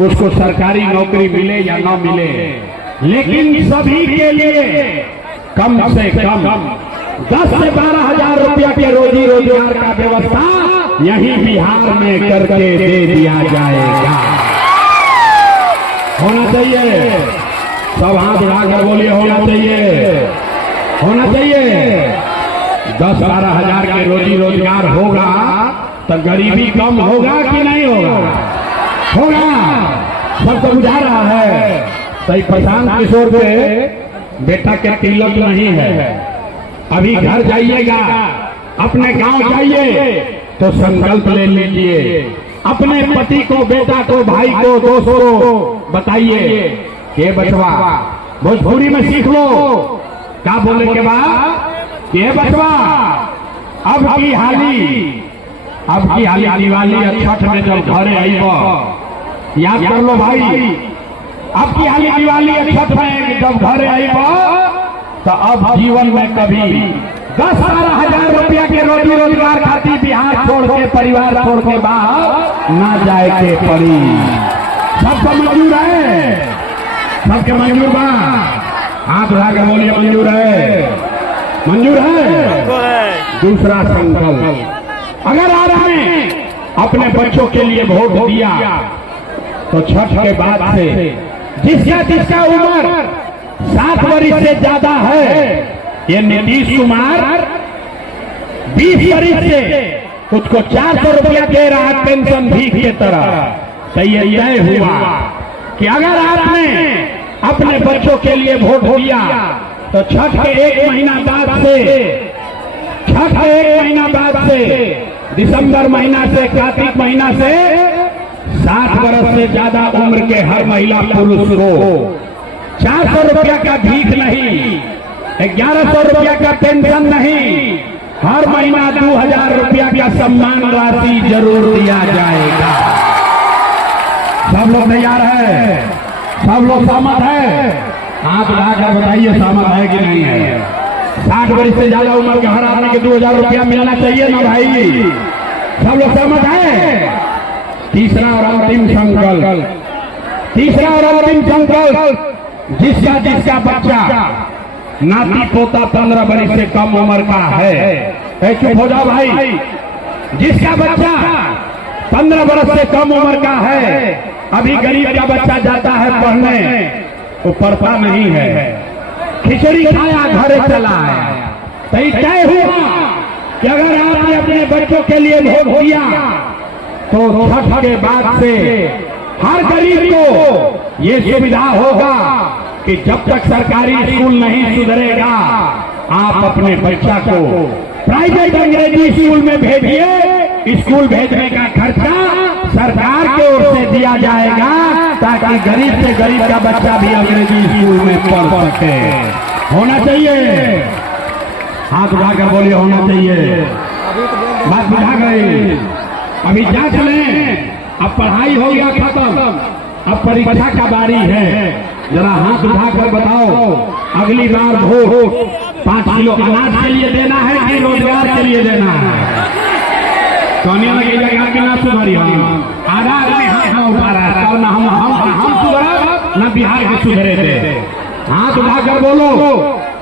उसको सरकारी नौकरी मिले या ना मिले, लेकिन सभी के लिए कम से कम 10 से 12 हजार रुपया के रोजी रोजगार का व्यवस्था यही बिहार में करके दे दिया जाएगा। होना चाहिए, सब हाथ उठाकर बोलिए होना चाहिए, होना चाहिए। 10-12 हजार के रोजी रोजगार होगा तो गरीबी कम होगा कि नहीं होगा? होगा। सब तो बुझा रहा है। सही प्रशांत किशोर के बेटा के तिलक नहीं है, अभी घर जाइएगा, अपने गांव जाइए तो संकल्प ले लीजिए, अपने पति को, बेटा को, भाई को, दोस्तों को बताइए कि बचवा भोजपुरी में सीख लो। क्या बोले के बाद के बचवा अब की हाली दिवाली छठ में जब घरे आईबो, याद कर लो भाई, अब की हाली दिवाली छठ में जब घरे आईबो तो अब जीवन में कभी 10-12 हजार रुपया के रोजी रोजगार खातिर बिहार छोड़ के, परिवार छोड़ के बाहर ना जाए के पड़ी। सबको मंजूर है? सबके मंजूर बा? हाथ उठा के बोलिए मंजूर है? मंजूर है। दूसरा संकल्प, अगर आपने अपने बच्चों के लिए वोट दिया तो छठ के बाद से जिसका उम्र 7 वर्ष से ज्यादा है, ये नीतीश कुमार 20 वर्ष से उसको 400 रुपया दे रहा है पेंशन भीख के तरह। तो ये तय हुआ कि अगर आपने अपने बच्चों के लिए वोट दिया तो छठ के 1 महीना बाद से दिसंबर महीना से कार्तिक महीना से 60 वर्ष से ज्यादा उम्र के हर महिला पुरुष को 400 रुपया का भीख नहीं, 1100 रुपया का पेंशन नहीं, हर महीना 2000 रुपया का सम्मान राशि जरूर दिया जाएगा। सब लोग तैयार है? सब लोग सहमत है? हाथ उठाकर बताइए सहमत है कि नहीं है? 60 वर्ष से ज्यादा उम्र के हर आदमी के 2000 रुपया मिलना चाहिए ना भाई? सब लोग सहमत है? तीसरा और अंतिम संकल्प, जिसका बच्चा नाती पोता 15 वर्ष से कम उम्र का है, चुप हो जाओ भाई, जिसका बच्चा 15 वर्ष से कम उम्र का है, अभी गरीब का बच्चा जाता है पढ़ने तो पढ़ता नहीं है, खिचड़ी खाया घरे चला है, तो तय हुआ कि अगर आपने अपने बच्चों के लिए वोट दिया तो छठ के बाद से हर गरीब को ये सुविधा होगा कि जब तक सरकारी स्कूल नहीं सुधरेगा, आप अपने बच्चा को प्राइवेट अंग्रेजी स्कूल में भेजिए। स्कूल भेजने का खर्चा सरकार की ओर से दिया जाएगा ताकि गरीब से गरीब का बच्चा भी अंग्रेजी स्कूल में पढ़ सके। होना चाहिए? हाथ उठाकर बोलिए होना चाहिए। बात बुझा गई? अभी जांच लें, अब पढ़ाई हो गया खत्म, अब परीक्षा का बारी है। जरा हाथ उठाकर बताओ, अगली बार वोट 5 किलो अनाज के लिए देना है कि रोजगार के लिए देना है? सोनिया लगी जगह की ना सुधरी, हम आधा आदमी हम उठा रहा है, ना हम सुधरा ना बिहार के सुधरे थे। हाथ उठाकर बोलो,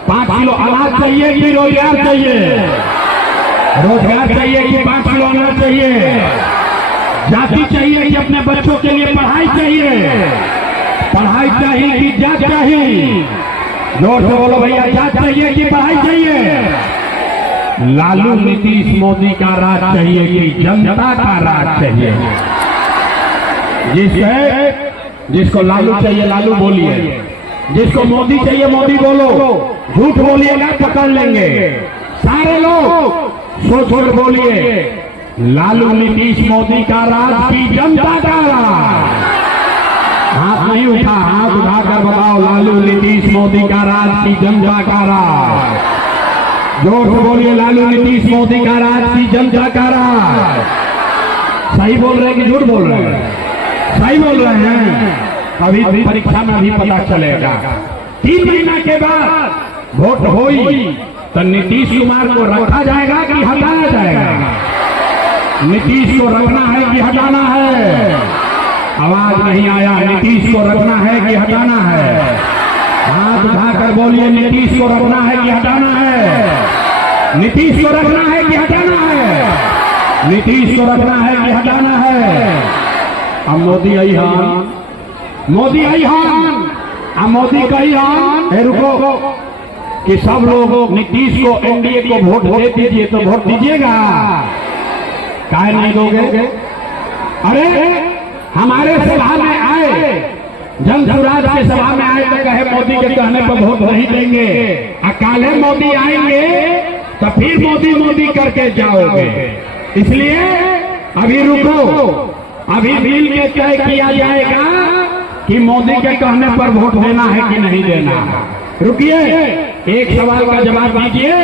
5 किलो अनाज चाहिए कि रोजगार चाहिए? रोजगार चाहिए कि 5 किलो अनाज चाहिए? जाति चाहिए कि अपने बच्चों के लिए पढ़ाई चाहिए? पढ़ाई चाहिए कि जात चाहिए? जोर से बोलो भैया, जात चाहिए कि पढ़ाई चाहिए? लालू नीतीश मोदी का राज चाहिए कि जनता का राज चाहिए? जिसको लालू चाहिए लालू बोलिए, जिसको मोदी चाहिए मोदी बोलो, झूठ बोलिएगा पकड़ लेंगे। सारे लोग सोच कर बोलिए, लालू नीतीश मोदी का राज की जनता का राज? हाथ नहीं उठा, हाथ उठाकर बताओ, लालू नीतीश मोदी का राज की जनता का राज? जोर से बोलिए, लालू नीतीश मोदी का राज की जनता का राज? सही बोल रहे हैं कि झूठ बोल रहे हैं? सही बोल रहे हैं। अभी परीक्षा में भी पता चलेगा। 3 महीना के बाद वोट होई तो नीतीश कुमार को रखा जाएगा कि हटाया जाएगा? नीतीश को रखना है कि हटाना है? आवाज नहीं आया। नीतीश को रखना है कि हटाना है? हाथ उठाकर बोलिए, नीतीश को रखना है कि हटाना है? नीतीश को रखना है कि हटाना है? नीतीश को रखना है कि हटाना है? अब मोदी आई हान, मोदी आई हान, अब मोदी का ही हान। रुको कि सब लोग नीतीश को, एनडीए को वोट दे दीजिए, तो वोट दीजिएगा? काहे नहीं दोगे? अरे हमारे सभा में आए, जन स्वराज के सभा में आए तो कहे मोदी के कहने पर वोट नहीं देंगे। अकाले मोदी आएंगे तो फिर मोदी मोदी करके जाओगे। इसलिए अभी रुको, अभी बिल में तय किया जाएगा कि मोदी के कहने पर वोट देना है कि नहीं देना। रुकिए, एक सवाल का जवाब दीजिए।